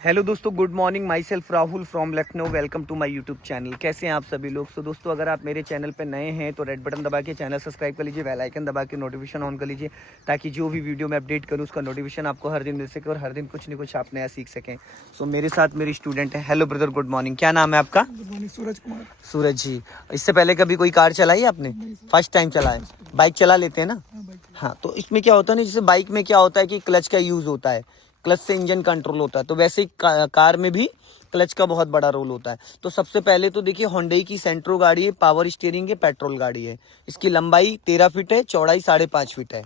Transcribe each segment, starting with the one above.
Hello दोस्तों, good morning. My self Rahul from Lucknow. Welcome to my YouTube channel. कैसे हैं आप सभी लोग। सो दोस्तों, अगर आप मेरे चैनल पर नए हैं तो रेड बटन दबा के चैनल सब्सक्राइब कर लीजिए, बेल आइकन दबा के नोटिफिकेशन ऑन कर लीजिए, ताकि जो भी वीडियो मैं अपडेट करूं उसका नोटिफिकेशन आपको हर दिन मिल सके और हर दिन कुछ न कुछ आप नया सीख सकें। सो मेरे साथ मेरी स्टूडेंट है। Hello brother, good morning. क्या नाम है आपका। Good morning, Suraj Kumar. सूरज जी, इससे पहले कभी कोई कार चलाई है आपने। फर्स्ट टाइम चला है। बाइक चला लेते हैं ना। हाँ, तो इसमें क्या होता है ना, जैसे बाइक में क्या होता है कि क्लच का यूज़ होता है, क्लच से इंजन कंट्रोल होता है, तो वैसे ही कार में भी क्लच का बहुत बड़ा रोल होता है। तो सबसे पहले तो देखिए, होंडई की सेंट्रो गाड़ी है, पावर स्टीयरिंग है, पेट्रोल गाड़ी है। इसकी लंबाई 13 फीट है, चौड़ाई 5.5 फीट है।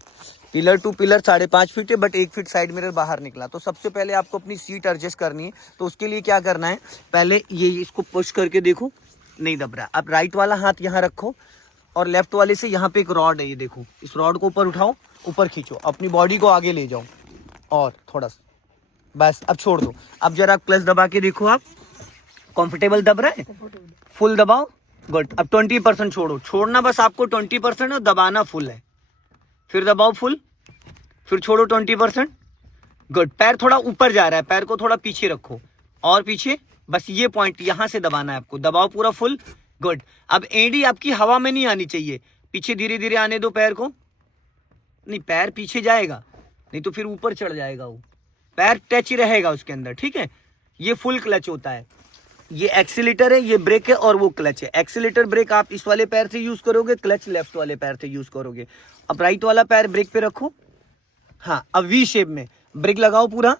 पिलर टू पिलर 5.5 फीट है, बट 1 फीट साइड मिरर बाहर निकला। तो सबसे पहले आपको अपनी सीट एडजस्ट करनी है। तो उसके लिए क्या करना है, पहले ये इसको पुश करके देखो, नहीं दब रहा। अब राइट वाला हाथ यहाँ रखो और लेफ्ट वाले से यहाँ पे एक रॉड है, ये देखो, इस रॉड को ऊपर उठाओ, ऊपर खींचो, अपनी बॉडी को आगे ले जाओ और थोड़ा सा, बस अब छोड़ दो। अब जरा क्लच दबा के देखो, आप कंफर्टेबल दब रहा है। फुल दबाओ, गुड। अब 20% छोड़ो, छोड़ना बस आपको 20% और दबाना फुल है। फिर दबाओ फुल, फिर छोड़ो 20%, गुड। पैर थोड़ा ऊपर जा रहा है, पैर को थोड़ा पीछे रखो और पीछे, बस ये पॉइंट यहाँ से दबाना है आपको। दबाओ पूरा फुल, गुड। अब एडी आपकी हवा में नहीं आनी चाहिए, पीछे धीरे धीरे आने दो पैर को। नहीं, पैर पीछे जाएगा, नहीं तो फिर ऊपर चढ़ जाएगा वो, पैर टच रहेगा उसके अंदर, ठीक है। ये फुल क्लच होता है। ये एक्सीलेटर है, ये ब्रेक है और वो क्लच है। एक्सीलेटर ब्रेक आप इस वाले पैर से यूज करोगे, क्लच लेफ्ट वाले पैर से यूज करोगे। अब राइट वाला पैर ब्रेक पे रखो, हाँ, अब वी शेप में ब्रेक लगाओ पूरा,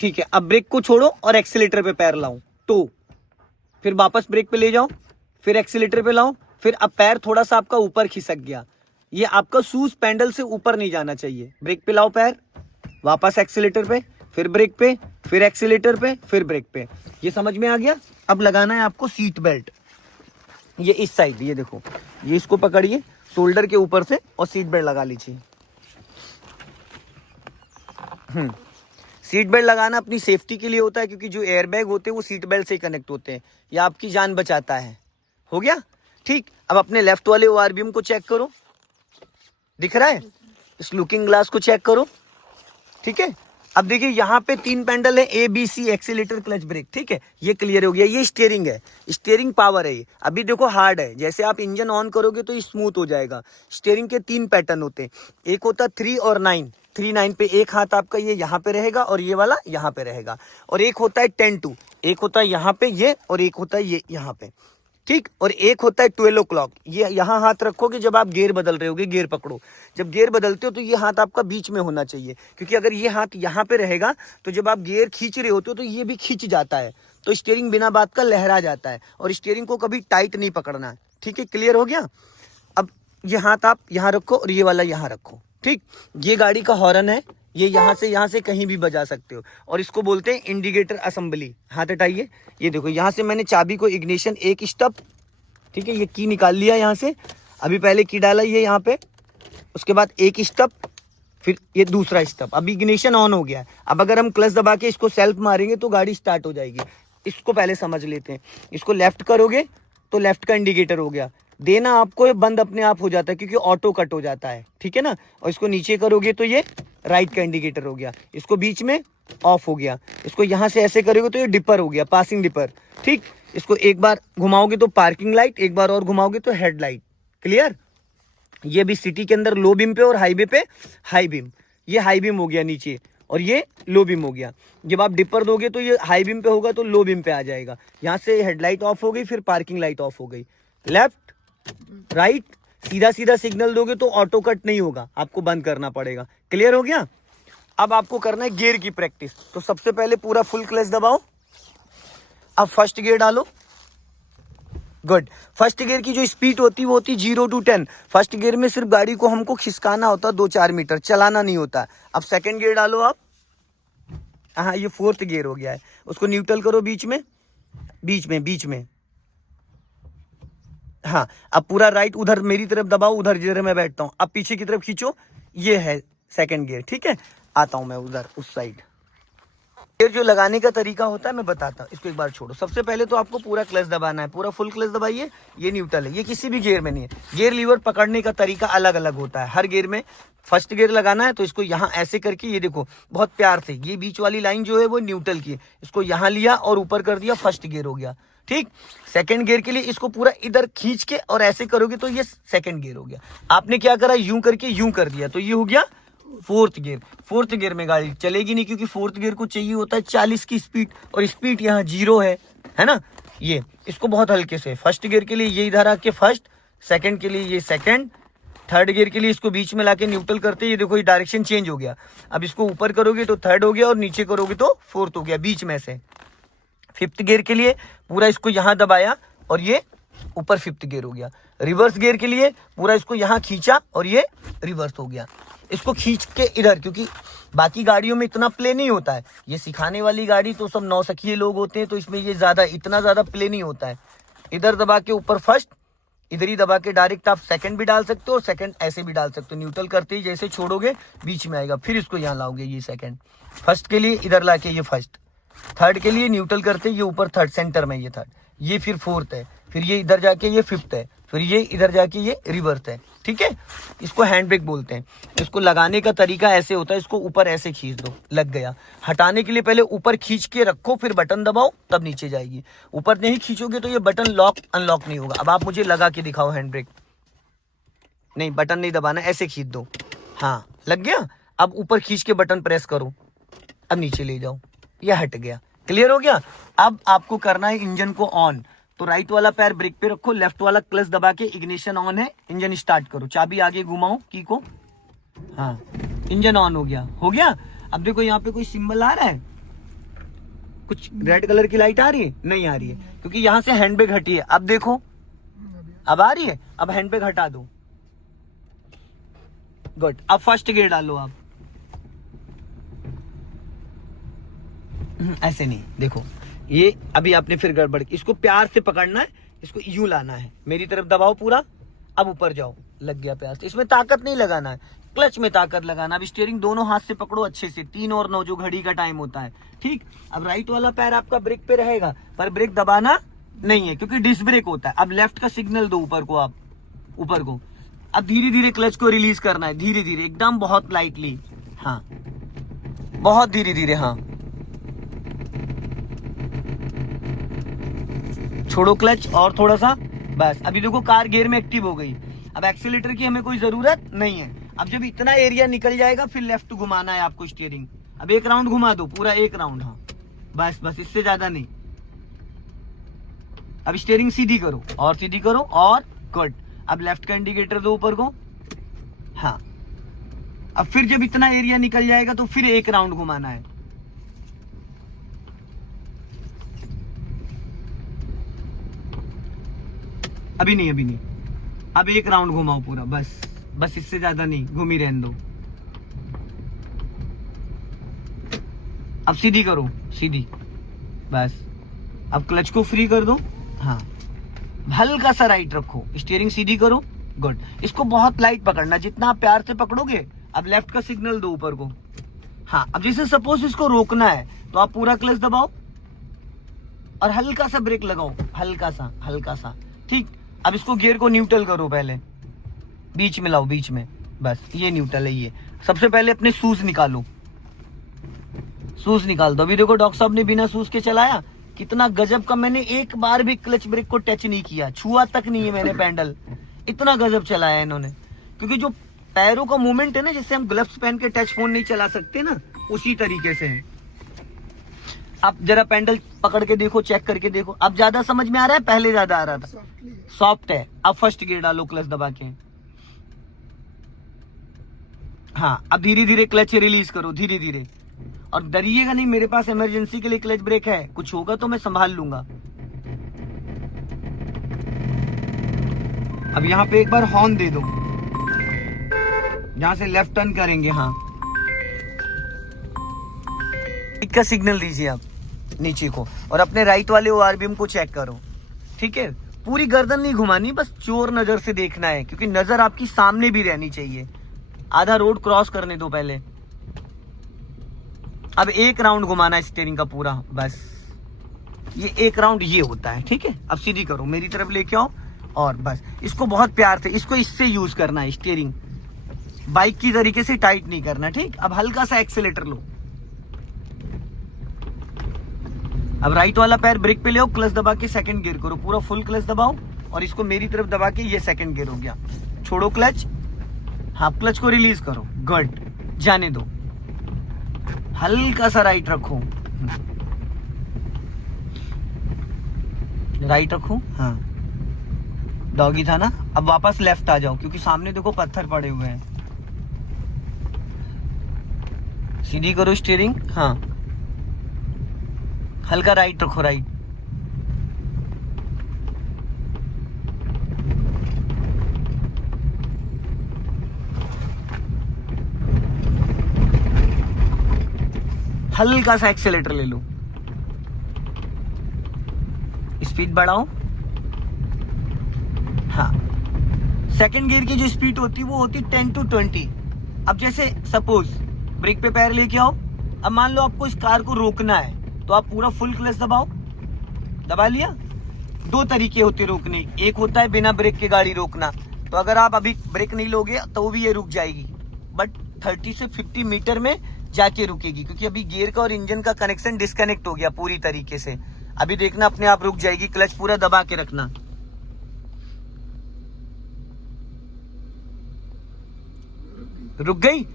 ठीक है। अब ब्रेक को छोड़ो और एक्सीलेटर पे पैर लाओ, तो फिर वापस ब्रेक पे ले जाओ, फिर एक्सीलेटर पे लाओ, फिर अब पैर थोड़ा सा आपका ऊपर खिसक गया, ये आपका शूज पैंडल से ऊपर नहीं जाना चाहिए। ब्रेक पे लाओ पैर, वापस एक्सीलेटर पे, फिर ब्रेक पे, फिर एक्सीलेटर पे, फिर ब्रेक पे। ये समझ में आ गया। अब लगाना है आपको सीट बेल्ट, ये इस साइड, ये देखो, ये इसको पकड़िए शोल्डर के ऊपर से और सीट बेल्ट लगा लीजिए। सीट बेल्ट लगाना अपनी सेफ्टी के लिए होता है, क्योंकि जो एयरबैग होते हैं वो सीट बेल्ट से कनेक्ट होते हैं, या आपकी जान बचाता है। हो गया, ठीक। अब अपने लेफ्ट वाले ओआरबीएम को चेक करो, दिख रहा है। इस लुकिंग ग्लास को चेक करो, ठीक है। अब देखिए, यहाँ पे 3 पैंडल है, A B C, accelerator clutch brake, ठीक है। ये क्लियर हो गया। ये स्टीयरिंग है, स्टीयरिंग पावर है। ये अभी देखो हार्ड है, जैसे आप इंजन ऑन करोगे तो ये स्मूथ हो जाएगा। स्टीयरिंग के 3 पैटर्न होते हैं, एक होता है 3 और 9। 3 9 पे एक हाथ आपका ये यहाँ पे रहेगा और ये वाला यहाँ पे रहेगा, और एक होता है 10 2, एक होता है यहाँ पे ये, और एक होता है ये यहाँ पे, ठीक। और एक होता है 12 o'clock, ये यहाँ हाथ रखोगे जब आप गियर बदल रहे होगे, गियर पकड़ो, जब गियर बदलते हो तो ये हाथ आपका बीच में होना चाहिए, क्योंकि अगर ये हाथ यहाँ पे रहेगा तो जब आप गियर खींच रहे होते हो तो ये भी खींच जाता है, तो स्टीयरिंग बिना बात का लहरा जाता है, और स्टीयरिंग को कभी टाइट नहीं पकड़ना है, ठीक है। क्लियर हो गया। अब ये हाथ आप यहाँ रखो और ये वाला यहाँ रखो, ठीक। ये गाड़ी का हॉर्न है, ये यहाँ से कहीं भी बजा सकते हो, और इसको बोलते हैं इंडिकेटर असेंबली। हाथ हटाइए, ये देखो, यहाँ से मैंने चाबी को इग्निशन एक स्टेप, ठीक है, ये की निकाल लिया यहाँ से। अभी पहले की डाला ये यहाँ पे, उसके बाद एक स्टेप, फिर ये दूसरा स्टेप। अब इग्निशन ऑन हो गया है। अब अगर हम क्लच दबा के इसको सेल्फ मारेंगे तो गाड़ी स्टार्ट हो जाएगी। इसको पहले समझ लेते हैं। इसको लेफ्ट करोगे तो लेफ्ट का इंडिकेटर हो गया, देना आपको, ये बंद अपने आप हो जाता है क्योंकि ऑटो कट हो जाता है, ठीक है ना। और इसको नीचे करोगे तो ये राइट का इंडिकेटर हो गया, इसको बीच में ऑफ हो गया, इसको यहाँ से ऐसे करोगे तो ये डिपर हो गया, पासिंग डिपर, ठीक। इसको एक बार घुमाओगे तो पार्किंग लाइट, एक बार और घुमाओगे तो हेडलाइट। क्लियर। ये भी सिटी के अंदर लो बीम पे और हाईवे पे हाई बीम, ये हाई बीम हो गया नीचे, और ये लो बीम हो गया। जब आप डिपर दोगे तो ये हाई बीम पे होगा तो लो बीम पे आ जाएगा। यहाँ से हेडलाइट ऑफ हो गई, फिर पार्किंग लाइट ऑफ हो गई। लेफ्ट राइट सीधा सीधा सिग्नल दोगे तो ऑटो कट नहीं होगा, आपको बंद करना पड़ेगा। क्लियर हो गया। अब आपको करना है गियर की प्रैक्टिस। तो सबसे पहले पूरा फुल क्लच दबाओ, अब फर्स्ट गियर डालो, गुड। फर्स्ट गियर की जो स्पीड होती है वो होती 0 to 10। फर्स्ट गियर में सिर्फ गाड़ी को हमको खिसकाना होता है 2-4 मीटर, चलाना नहीं होता। अब सेकंड गियर डालो आप, हाँ, ये 4th गियर हो गया है, उसको न्यूट्रल करो बीच में, बीच में, हाँ। अब पूरा राइट उधर मेरी तरफ दबाओ, उधर जिधर मैं बैठता हूँ, अब पीछे की तरफ खींचो, ये है सेकंड गियर, ठीक है। आता हूं मैं उधर उस साइड, गियर जो लगाने का तरीका होता है मैं बताता हूँ, इसको एक बार छोड़ो। सबसे पहले तो आपको पूरा क्लच दबाना है, पूरा फुल क्लच दबाइए, ये न्यूट्रल है, ये किसी भी गियर में नहीं है। गियर लीवर पकड़ने का तरीका अलग अलग होता है हर गियर में। फर्स्ट गियर लगाना है तो इसको यहाँ ऐसे करके, ये देखो बहुत प्यार से, ये बीच वाली लाइन जो है वो न्यूट्रल की है, इसको यहाँ लिया और ऊपर कर दिया, फर्स्ट गियर हो गया। ठीक, सेकंड गियर के लिए इसको पूरा इधर खींच के और ऐसे करोगे तो ये सेकंड गियर हो गया। आपने क्या करा, यूं करके यूं कर दिया तो ये हो गया फोर्थ गियर। फोर्थ गियर में गाड़ी चलेगी नहीं, क्योंकि फोर्थ गियर को चाहिए होता है 40 की स्पीड, और स्पीड यहाँ 0 है ना। ये इसको बहुत हल्के से, फर्स्ट गियर के लिए ये इधर आके फर्स्ट, सेकंड के लिए ये सेकंड, थर्ड गियर के लिए इसको बीच में लाके न्यूट्रल करते, ये देखो ये डायरेक्शन चेंज हो गया। अब इसको ऊपर करोगे तो थर्ड हो गया और नीचे करोगे तो फोर्थ हो गया, बीच में से। फिफ्थ गियर के लिए पूरा इसको यहाँ दबाया और ये ऊपर फिफ्थ गियर हो गया। रिवर्स गियर के लिए पूरा इसको यहाँ खींचा और ये रिवर्स हो गया। इसको खींच के इधर, क्योंकि बाकी गाड़ियों में इतना प्ले नहीं होता है, ये सिखाने वाली गाड़ी तो सब नौसिखिए लोग होते हैं, तो इसमें ये इतना ज्यादा प्ले नहीं होता है। इधर दबा के ऊपर फर्स्ट, इधर ही दबा के डायरेक्ट आप सेकंड भी डाल सकते हो, सेकंड ऐसे भी डाल सकते हो। न्यूट्रल करते ही जैसे छोड़ोगे बीच में आएगा, फिर इसको यहाँ लाओगे, ये सेकंड। फर्स्ट के लिए इधर लाके ये फर्स्ट, थर्ड के लिए न्यूट्रल करते ये ऊपर थर्ड, सेंटर में ये थर्ड, ये फिर फोर्थ है, फिर ये इधर जाके ये फिफ्थ है, फिर ये इधर जाके ये रिवर्स है। ठीक है, इसको हैंड ब्रेक बोलते हैं। इसको लगाने का तरीका ऐसे होता है, इसको ऊपर ऐसे खींच दो, लग गया। हटाने के लिए पहले ऊपर खींच के रखो, फिर बटन दबाओ, तब नीचे जाएगी। ऊपर नहीं खींचोगे तो ये बटन लॉक अनलॉक नहीं होगा। अब आप मुझे लगा के दिखाओ हैंड ब्रेक। नहीं, बटन नहीं दबाना, ऐसे खींच दो, हाँ लग गया। अब ऊपर खींच के बटन प्रेस करो, अब नीचे ले जाओ, ये हट गया। क्लियर हो गया। अब आपको करना है इंजन को ऑन, तो राइट वाला पैर ब्रेक पे रखो, लेफ्ट वाला क्लच दबा के, इग्निशन ऑन है, इंजन स्टार्ट करो, चाबी आगे घुमाओ की को, हाँ इंजन ऑन हो गया। हो गया। अब देखो यहाँ पे कोई सिंबल आ रहा है, कुछ रेड कलर की लाइट आ रही है? नहीं आ रही है, क्योंकि यहाँ से हैंड ब्रेक हटी है। अब देखो, अब आ रही है। अब हैंड ब्रेक हटा दो, गुड। अब फर्स्ट गियर डालो आप, ऐसे नहीं, देखो ये अभी आपने फिर गड़बड़, इसको प्यार से पकड़ना है, इसको यूं लाना है, मेरी तरफ दबाओ पूरा, अब ऊपर जाओ, लग गया प्यार से। इसमें ताकत नहीं लगाना है, क्लच में ताकत लगाना। अब स्टीयरिंग दोनों हाथ से पकड़ो अच्छे से, 3 और 9 जो घड़ी का टाइम होता है। ठीक, अब राइट वाला पैर आपका ब्रेक पे रहेगा, पर ब्रेक दबाना नहीं है, क्योंकि डिस्क ब्रेक होता है। अब लेफ्ट का सिग्नल दो ऊपर को, आप ऊपर को। अब धीरे धीरे क्लच को रिलीज करना है, धीरे धीरे एकदम, बहुत लाइटली, हाँ बहुत धीरे धीरे, हाँ छोड़ो क्लच और थोड़ा सा, बस। अभी देखो कार गियर में एक्टिव हो गई। अब एक्सीलेटर की हमें कोई जरूरत नहीं है। अब जब इतना एरिया निकल जाएगा फिर लेफ्ट घुमाना है आपको स्टीयरिंग। अब 1 राउंड घुमा दो, पूरा 1 राउंड, हाँ बस बस, इससे ज्यादा नहीं। अब स्टीयरिंग सीधी करो और सीधी करो, और गुड। अब लेफ्ट का इंडिकेटर दो ऊपर को, हाँ। अब फिर जब इतना एरिया निकल जाएगा तो फिर 1 राउंड घुमाना है। अभी नहीं, अभी नहीं, अब 1 राउंड घुमाओ पूरा, बस बस, इससे ज्यादा नहीं, घूमी रहने दो। अब सीधी करो, सीधी, बस। अब क्लच को फ्री कर दो, हाँ हल्का सा राइट रखो, स्टीयरिंग सीधी करो, गुड। इसको बहुत लाइट पकड़ना, जितना आप प्यार से पकड़ोगे। अब लेफ्ट का सिग्नल दो ऊपर को, हाँ। अब जैसे सपोज इसको रोकना है तो आप पूरा क्लच दबाओ और हल्का सा ब्रेक लगाओ, हल्का सा, हल्का सा, ठीक। अब इसको गियर को न्यूट्रल करो, पहले बीच में लाओ, बीच में, बस ये न्यूट्रल है। ये सबसे पहले अपने शूज निकालो, शूज निकाल दो। अभी देखो डॉक्टर साहब ने बिना शूज के चलाया, कितना गजब का। मैंने एक बार भी क्लच ब्रेक को टच नहीं किया, छुआ तक नहीं है मैंने पैडल, इतना गजब चलाया इन्होंने। क्योंकि जो पैरों का मूवमेंट है ना, जिससे हम ग्लव्स पहन के टच फोन नहीं चला सकते ना, उसी तरीके से है। आप जरा पैडल पकड़ के देखो, चेक करके देखो। अब ज्यादा समझ में आ रहा है, पहले ज्यादा आ रहा था, सॉफ्ट है। अब फर्स्ट गियर डालो क्लच दबा के, हाँ। अब धीरे धीरे क्लच रिलीज करो, धीरे धीरे, और डरिएगा नहीं, मेरे पास इमरजेंसी के लिए क्लच ब्रेक है, कुछ होगा तो मैं संभाल लूंगा। अब यहाँ पे एक बार हॉर्न दे दो, जहां से लेफ्ट टर्न करेंगे, हाँ का सिग्नल दीजिए आप नीचे को, और अपने राइट वाले ओआरबीएम को चेक करो, ठीक है। पूरी गर्दन नहीं घुमानी, बस चोर नजर से देखना है, क्योंकि नजर आपकी सामने भी रहनी चाहिए। आधा रोड क्रॉस करने दो पहले, अब एक राउंड घुमाना है स्टीयरिंग का पूरा, बस ये एक राउंड ये होता है, ठीक है। अब सीधी करो, मेरी तरफ लेके आओ और बस इसको बहुत प्यार से, इसको इससे यूज करना है, स्टीयरिंग बाइक की तरीके से टाइट नहीं करना, ठीक। अब हल्का सा एक्सीलेटर लो, अब राइट वाला पैर ब्रेक पे ले आओ, क्लच दबा के सेकंड गियर करो, पूरा फुल क्लच दबाओ और इसको मेरी तरफ दबा के ये सेकंड गियर हो गया, छोड़ो क्लच, हाँ क्लच को रिलीज करो, गुड, जाने दो, हल्का सा राइट रखो, राइट रखो, हाँ डॉगी था ना। अब वापस लेफ्ट आ जाओ क्योंकि सामने देखो पत्थर पड़े हुए हैं, सीधी करो स्टीयरिंग, हाँ हल्का राइट रखो, राइट, हल्का सा एक्सेलेटर ले लो, स्पीड बढ़ाओ, हाँ सेकंड गियर की जो स्पीड होती है वो होती 10 to 20। अब जैसे सपोज ब्रेक पे पैर लेके आओ, अब मान लो आपको इस कार को रोकना है तो आप पूरा फुल क्लच दबाओ, दबा लिया। दो तरीके होते रोकने, एक होता है बिना ब्रेक के गाड़ी रोकना, तो अगर आप अभी ब्रेक नहीं लोगे तो भी ये रुक जाएगी, बट 30 से 50 मीटर में जाके रुकेगी क्योंकि अभी गियर का और इंजन का कनेक्शन डिस्कनेक्ट हो गया पूरी तरीके से। अभी देखना अपने आप रुक जाएगी, क्लच पूरा दबा के रखना। रुक गई,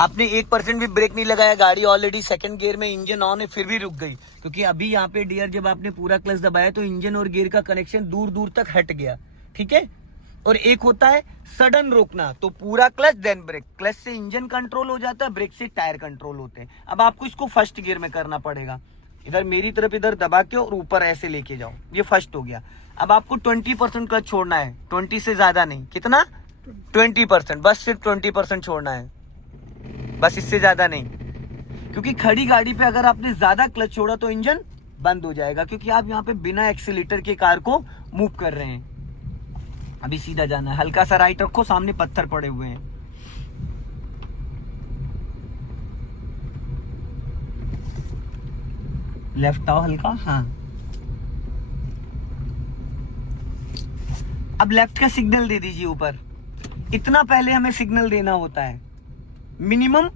आपने 1% भी ब्रेक नहीं लगाया, गाड़ी ऑलरेडी सेकंड गियर में, इंजन ऑन है, फिर भी रुक गई क्योंकि अभी यहाँ पे डियर जब आपने पूरा क्लच दबाया तो इंजन और गियर का कनेक्शन दूर दूर तक हट गया, ठीक है। और एक होता है सडन रोकना, तो पूरा क्लच देन ब्रेक, क्लच से इंजन कंट्रोल हो जाता है, ब्रेक से टायर कंट्रोल होते हैं। अब आपको इसको फर्स्ट गियर में करना पड़ेगा, इधर मेरी तरफ इधर दबा के और ऊपर ऐसे लेके जाओ, ये फर्स्ट हो गया। अब आपको 20% क्लच छोड़ना है, 20 से ज्यादा नहीं, कितना 20%, बस सिर्फ 20% छोड़ना है, बस इससे ज्यादा नहीं, क्योंकि खड़ी गाड़ी पे अगर आपने ज्यादा क्लच छोड़ा तो इंजन बंद हो जाएगा, क्योंकि आप यहाँ पे बिना एक्सीलेटर के कार को मूव कर रहे हैं। अभी सीधा जाना है, हल्का सा राइट रखो, सामने पत्थर पड़े हुए हैं, लेफ्ट आओ हल्का, हाँ अब लेफ्ट का सिग्नल दे दीजिए ऊपर। इतना पहले हमें सिग्नल देना होता है, मिनिमम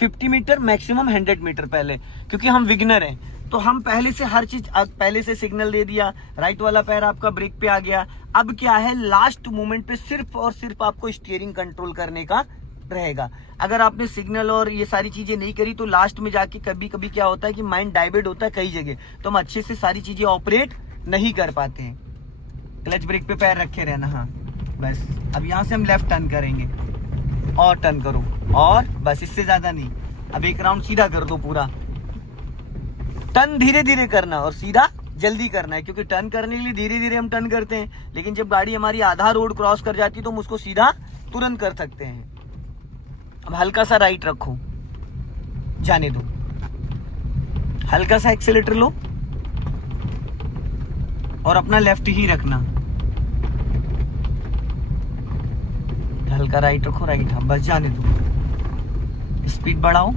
50 मीटर, मैक्सिमम 100 मीटर पहले, क्योंकि हम विगनर हैं तो हम पहले से हर चीज पहले से सिग्नल दे दिया। राइट वाला पैर आपका ब्रेक पे आ गया, अब क्या है लास्ट मोमेंट पे सिर्फ और सिर्फ आपको स्टीयरिंग कंट्रोल करने का रहेगा। अगर आपने सिग्नल और ये सारी चीजें नहीं करी तो लास्ट में जाके कभी कभी क्या होता है कि माइंड डाइवर्ट होता है कई जगह, तो हम अच्छे से सारी चीजें ऑपरेट नहीं कर पाते हैं। क्लच ब्रेक पे पैर रखे रहना, हाँ बस। अब यहाँ से हम लेफ्ट टर्न करेंगे और टर्न करो, और बस इससे ज्यादा नहीं। अब एक राउंड सीधा कर दो पूरा, टर्न धीरे धीरे करना और सीधा जल्दी करना है, क्योंकि टर्न करने के लिए धीरे धीरे हम टर्न करते हैं, लेकिन जब गाड़ी हमारी आधा रोड क्रॉस कर जाती है तो हम उसको सीधा तुरंत कर सकते हैं। अब हल्का सा राइट रखो, जाने दो, हल्का सा एक्सेलेटर लो और अपना लेफ्ट ही रखना, हल्का राइट रखो, राइट, हाँ बस जाने दो, स्पीड बढ़ाओ।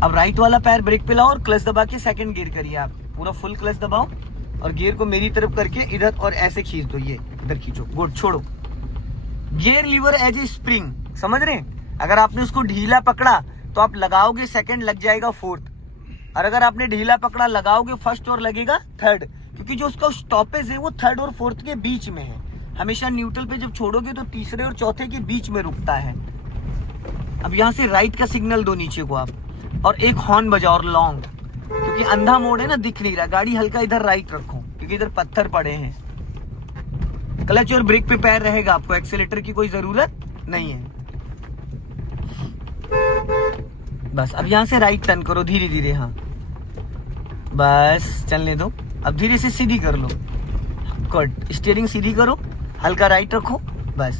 अब राइट वाला पैर ब्रेक पे लाओ और क्लच दबा के सेकंड गियर करिए, आप पूरा फुल क्लच दबाओ और गियर को मेरी तरफ करके इधर और ऐसे खींच दो, ये इधर खींचो, गुड, छोड़ो। Gear lever as a spring, समझ रहे हैं? अगर आपने उसको ढीला पकड़ा तो आप लगाओगे सेकंड, लग जाएगा फोर्थ, और अगर आपने ढीला पकड़ा लगाओगे फर्स्ट और लगेगा थर्ड, क्योंकि जो उसका स्टॉपेज है वो थर्ड और फोर्थ के बीच में है। हमेशा न्यूट्रल पे जब छोड़ोगे तो तीसरे और चौथे के बीच में रुकता है। अब यहाँ से राइट का सिग्नल दो नीचे को आप, और एक हॉर्न बजाओ और लॉन्ग, क्योंकि अंधा मोड़ है ना, दिख नहीं रहा, गाड़ी हल्का इधर राइट रखो क्योंकि इधर पत्थर पड़े हैं। क्लच और ब्रेक पे पैर रहेगा, आपको एक्सीलेटर की कोई जरूरत नहीं है। बस अब यहाँ से राइट टर्न करो धीरे धीरे, हाँ बस चलने दो। अब धीरे से सीधी कर लो, गुड, स्टीयरिंग सीधी करो, हल्का राइट रखो, बस।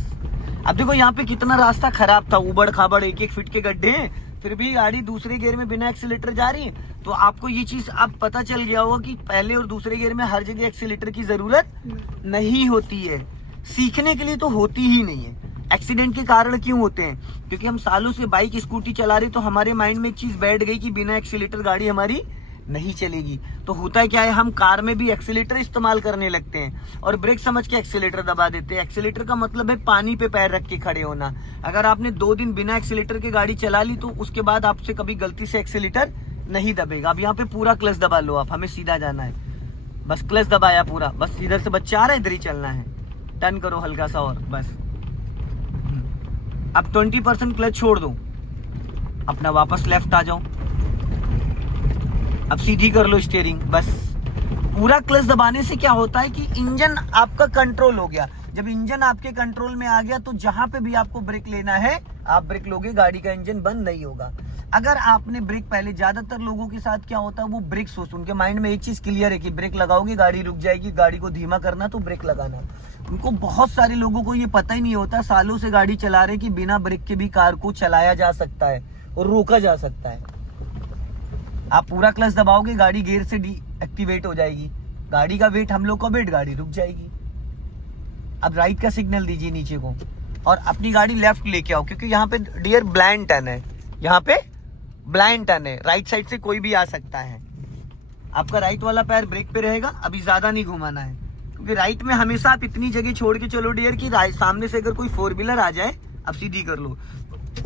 अब देखो यहाँ पे कितना रास्ता खराब था, उबड़ खाबड़, 1-1 फीट के गड्ढे हैं, फिर भी गाड़ी दूसरे गियर में बिना एक्सीलेटर जा रही है। तो आपको ये चीज अब पता चल गया होगा कि पहले और दूसरे गियर में हर जगह एक्सीलेटर की जरूरत नहीं होती है, सीखने के लिए तो होती ही नहीं है। एक्सीडेंट के कारण क्यों होते हैं? क्योंकि हम सालों से बाइक स्कूटी चला रहे, तो हमारे माइंड में एक चीज बैठ गई कि बिना एक्सीलेटर गाड़ी हमारी नहीं चलेगी। तो होता है क्या है, हम कार में भी एक्सीलेटर इस्तेमाल करने लगते हैं और ब्रेक समझ के एक्सीलेटर दबा देते हैं। एक्सीलेटर का मतलब है पानी पे पैर रख के खड़े होना। अगर आपने 2 दिन बिना एक्सीलेटर के गाड़ी चला ली, तो उसके बाद आपसे कभी गलती से एक्सीलेटर नहीं दबेगा। अब यहाँ पे पूरा क्लच दबा लो आप, हमें सीधा जाना है, बस क्लच दबाया पूरा, बस इधर से बच्चा आ रहा है, इधर ही चलना है, टर्न करो हल्का सा और बस। अब 20% क्लच छोड़ दो, अपना वापस लेफ्ट आ जाओ, अब सीधी कर लो स्टीयरिंग, बस। पूरा क्लच दबाने से क्या होता है कि इंजन आपका कंट्रोल हो गया। जब इंजन आपके कंट्रोल में आ गया, तो जहां पे भी आपको ब्रेक लेना है आप ब्रेक लोगे, गाड़ी का इंजन बंद नहीं होगा। अगर आपने ब्रेक पहले, ज्यादातर लोगों के साथ क्या होता है, वो ब्रेक सोच, उनके माइंड में एक चीज क्लियर है कि ब्रेक लगाओगे गाड़ी रुक जाएगी, गाड़ी को धीमा करना तो ब्रेक लगाना। उनको, बहुत सारे लोगों को ये पता ही नहीं होता, सालों से गाड़ी चला रहे कि बिना ब्रेक के भी कार को चलाया जा सकता है और रोका जा सकता है। आप पूरा क्लच दबाओगे, गाड़ी गियर से डीएक्टिवेट हो जाएगी, गाड़ी का वेट हम लोग का वेट, गाड़ी रुक जाएगी। अब राइट का सिग्नल दीजिए नीचे को और अपनी गाड़ी लेफ्ट लेके आओ, क्योंकि यहाँ पे डियर ब्लाइंड टर्न है, यहाँ पे ब्लाइंड टर्न है, राइट साइड से कोई भी आ सकता है। आपका राइट वाला पैर ब्रेक पे रहेगा, अभी ज्यादा नहीं घुमाना है, क्योंकि राइट में हमेशा आप इतनी जगह छोड़ के चलो डियर कि सामने से अगर कोई 4 व्हीलर आ जाए, अब सीधी कर लो,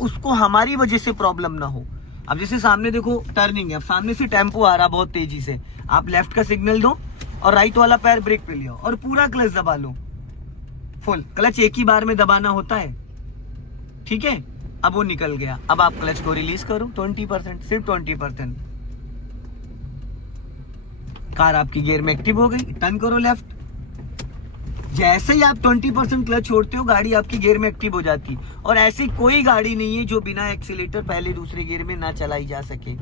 उसको हमारी वजह से प्रॉब्लम ना हो। अब जैसे सामने देखो टर्निंग है, अब सामने से टेम्पो आ रहा बहुत तेजी से, आप लेफ्ट का सिग्नल दो और राइट वाला पैर ब्रेक पे ले आओ और पूरा क्लच दबा लो, फुल क्लच एक ही बार में दबाना होता है, ठीक है। अब वो निकल गया, अब आप क्लच को रिलीज करो 20%, सिर्फ 20%, कार आपकी गियर में एक्टिव हो गई, टर्न करो लेफ्ट। जैसे ही आप 20% क्लच छोड़ते हो, गाड़ी आपकी गियर में एक्टिव हो जाती है। और ऐसी कोई गाड़ी नहीं है जो बिना एक्सीलेटर पहले दूसरे गियर में ना चलाई जा सके।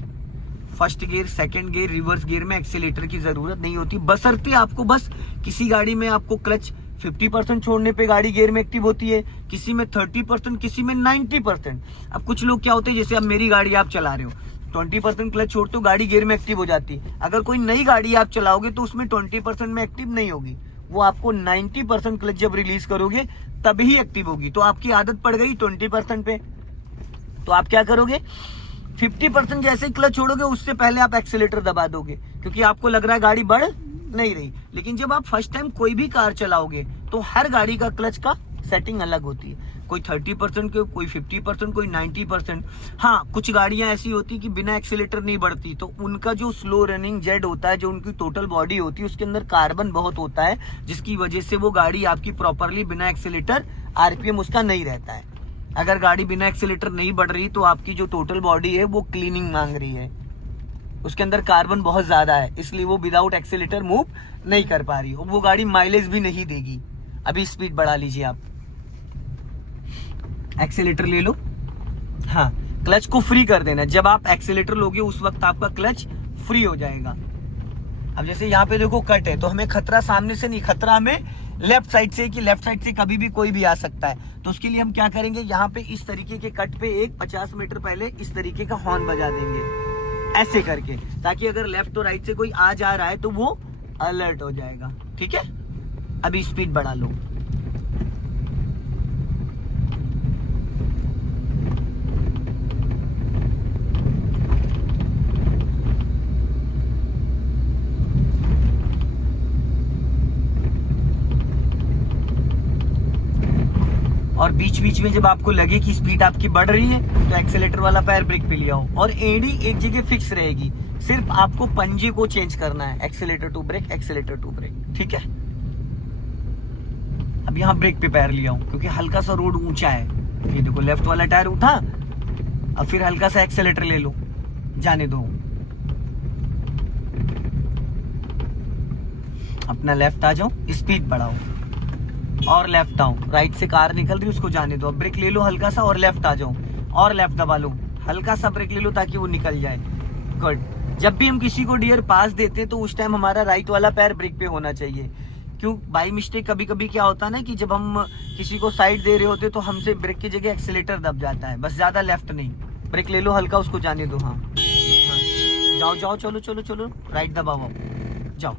First gear, second gear, reverse gear में एक्सीलेटर की जरूरत नहीं होती, बशर्ते आपको, बस किसी गाड़ी में आपको क्लच 50% छोड़ने पे गाड़ी गियर में एक्टिव होती है, किसी में 30%, किसी में 90%। अब कुछ लोग क्या होते हैं, जैसे अब मेरी गाड़ी आप चला रहे हो, 20% क्लच छोड़ते हो, गाड़ी गियर में एक्टिव हो जाती है। अगर कोई नई गाड़ी आप चलाओगे तो उसमें 20% में एक्टिव नहीं होगी, वो आपको 90% क्लच जब रिलीज करोगे तभी एक्टिव होगी। तो आपकी आदत पड़ गई 20% पे, तो आप क्या करोगे, 50% जैसे ही क्लच छोड़ोगे उससे पहले आप एक्सीलेटर दबा दोगे, क्योंकि आपको लग रहा है गाड़ी बढ़ नहीं रही। लेकिन जब आप फर्स्ट टाइम कोई भी कार चलाओगे तो हर गाड़ी का क्लच का सेटिंग अलग होती है, कोई 30% के, कोई 50%, कोई 90%। हाँ, कुछ गाड़ियां ऐसी होती कि बिना एक्सीलेटर नहीं बढ़ती, तो उनका जो स्लो रनिंग जेड होता है, जो उनकी टोटल बॉडी होती है, उसके अंदर कार्बन बहुत होता है, जिसकी वजह से वो गाड़ी आपकी प्रॉपरली बिना एक्सीलेटर, आरपीएम उसका नहीं रहता है। अगर गाड़ी बिना एक्सीलेटर नहीं बढ़ रही तो आपकी जो टोटल बॉडी है वो क्लीनिंग मांग रही है, उसके अंदर कार्बन बहुत ज्यादा है, इसलिए वो विदाउट एक्सीलेटर मूव नहीं कर पा रही, वो गाड़ी माइलेज भी नहीं देगी। अभी स्पीड बढ़ा लीजिए आप, एक्सीलेटर ले लो, हाँ, क्लच को फ्री कर देना। जब आप एक्सीलेटर लोगे उस वक्त आपका क्लच फ्री हो जाएगा। अब जैसे यहाँ पे देखो कट है, तो हमें खतरा सामने से नहीं, खतरा हमें लेफ्ट साइड से, कि लेफ्ट साइड से कभी भी कोई भी आ सकता है। तो उसके लिए हम क्या करेंगे, यहाँ पे इस तरीके के कट पे एक 50 मीटर पहले इस तरीके का हॉर्न बजा देंगे, ऐसे करके, ताकि अगर लेफ्ट और राइट से कोई आ जा रहा है तो वो अलर्ट हो जाएगा, ठीक है। अभी स्पीड बढ़ा लो, और बीच बीच में जब आपको लगे कि स्पीड आपकी बढ़ रही है तो एक्सीलेटर वाला पैर ब्रेक पे ले आओ, और एडी एक जगह फिक्स रहेगी, सिर्फ आपको पंजे को चेंज करना है, accelerator to brake, accelerator to brake, ठीक है। अब यहाँ ब्रेक पे पैर ले आओ, क्योंकि हल्का सा रोड ऊंचा है, ये देखो लेफ्ट वाला टायर उठा, अब फिर हल्का सा एक्सीलेटर ले लो, जाने दो, अपना लेफ्ट आ जाओ, स्पीड बढ़ाओ और लेफ्ट आओ, राइट से कार निकल रही उसको जाने दो, अब ब्रेक ले लो हल्का सा और लेफ्ट आ जाओ, और लेफ्ट दबा लो, हल्का सा ब्रेक ले लो ताकि वो निकल जाए, गुड। जब भी हम किसी को डियर पास देते हैं तो उस टाइम हमारा राइट वाला पैर ब्रेक पे होना चाहिए, क्यों, बाई मिस्टेक कभी कभी क्या होता है ना कि जब हम किसी को साइड दे रहे होते तो हमसे ब्रेक की जगह एक्सीलेटर दब जाता है, बस ज्यादा लेफ्ट नहीं, ब्रेक ले लो हल्का, उसको जाने दो, हाँ, जाओ जाओ, चलो चलो चलो, राइट दबाओ, जाओ,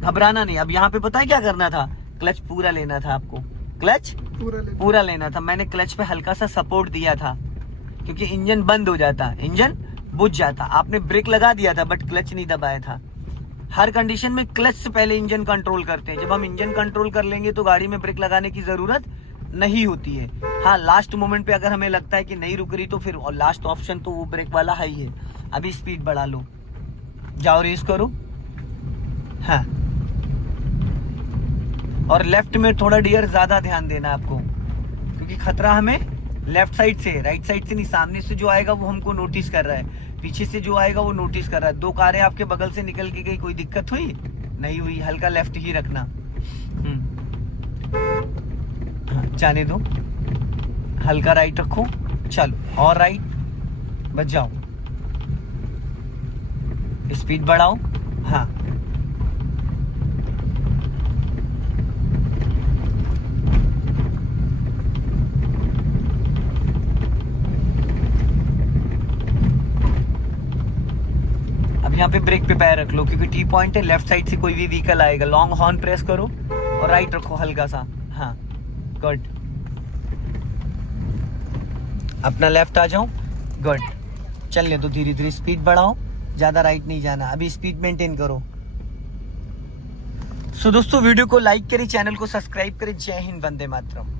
घबराना नहीं। अब यहाँ पे पता है क्या करना था, क्लच पूरा लेना था आपको, क्लच पूरा लेना था। मैंने क्लच पे हल्का सा सपोर्ट दिया था क्योंकि इंजन बंद हो जाता, इंजन बुझ जाता। आपने ब्रेक लगा दिया था बट क्लच नहीं दबाया था। हर कंडीशन में क्लच से पहले इंजन कंट्रोल करते हैं। जब हम इंजन कंट्रोल कर लेंगे तो गाड़ी में ब्रेक लगाने की जरूरत नहीं होती है। हाँ, लास्ट मोमेंट पे अगर हमें लगता है कि नहीं रुक रही तो फिर लास्ट ऑप्शन तो वो ब्रेक वाला है ही है। अभी स्पीड बढ़ा लो, जाओ रेस करो। हाँ, और लेफ्ट में थोड़ा डियर ज्यादा ध्यान देना आपको, क्योंकि खतरा हमें लेफ्ट साइड से, राइट साइड से नहीं। सामने से जो आएगा वो हमको नोटिस कर रहा है, पीछे से जो आएगा वो नोटिस कर रहा है। 2 कारें आपके बगल से निकल के गई, कोई दिक्कत हुई नहीं हुई। हल्का लेफ्ट ही रखना। हाँ, जाने दो, हल्का राइट रखो। चलो और राइट, बच जाओ, स्पीड बढ़ाओ। हाँ, अब यहाँ पे ब्रेक पे पैर रख लो क्योंकि टी पॉइंट है। लेफ्ट साइड से कोई भी व्हीकल आएगा। लॉन्ग हॉर्न प्रेस करो और राइट रखो हल्का सा। हाँ, गुड। अपना लेफ्ट आ जाओ, गुड। चलने दो, धीरे धीरे स्पीड बढ़ाओ, ज्यादा राइट नहीं जाना। अभी स्पीड मेंटेन करो। सो दोस्तों, वीडियो को लाइक करें, चैनल को सब्सक्राइब करें। जय हिंद, वंदे मातरम।